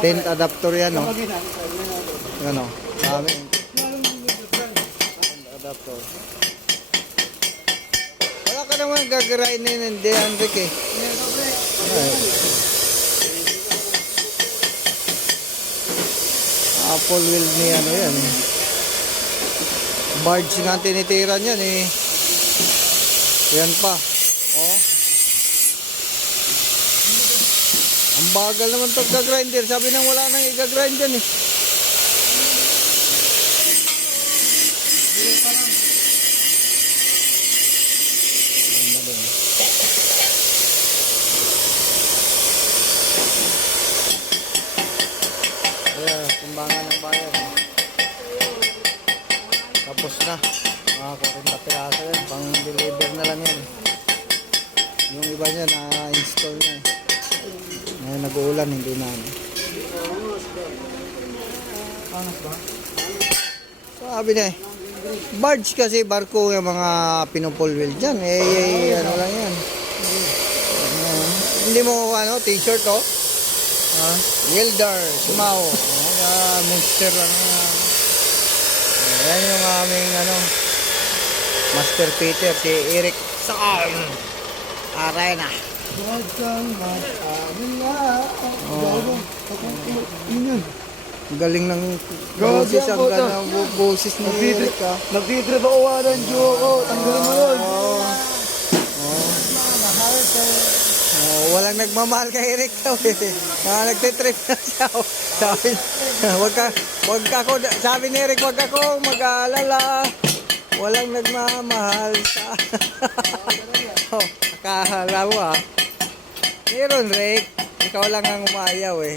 Tent adapter yan, no? Ano? Dami. Tent adapter. Wala ka naman gagarainin hindi, Enrique, eh. Ay. Apple wheel ni ano yan, eh. Barge nga tinitiran yan, eh. Yan pa. Oh. Ang bagal naman itong gagrinder. Sabi nang wala nang i-grind yan, eh. Ayan, timbangan ng bayan. Tapos na. Mga 40 piraso yan. Pang-deliver na lang yan. Yung iba niya na-install na, eh. Ngayon nag-uulan, hindi na. Sabi na, eh. Barge kasi, barko yung mga pinupulwil dyan. Ano lang yan. Hindi mo, t-shirt, oh. Welder, Sumaw. Monster, Ayan yung aming, Master Peter, si Eric Saan Arena. Galing ng boses, ang gana boses ni Eric, ha. Nagtitrip ako ng Joko. Tanggalin mo yun. Walang nagmamahal kay Eric daw, eh. Nagtitrip na siya. Sabi, sabi ni Eric, wag ako mag-aalala. Walang nagmamahal sa... Nakahala mo, ha. Meron, Rick. Ikaw lang ang umayaw, eh.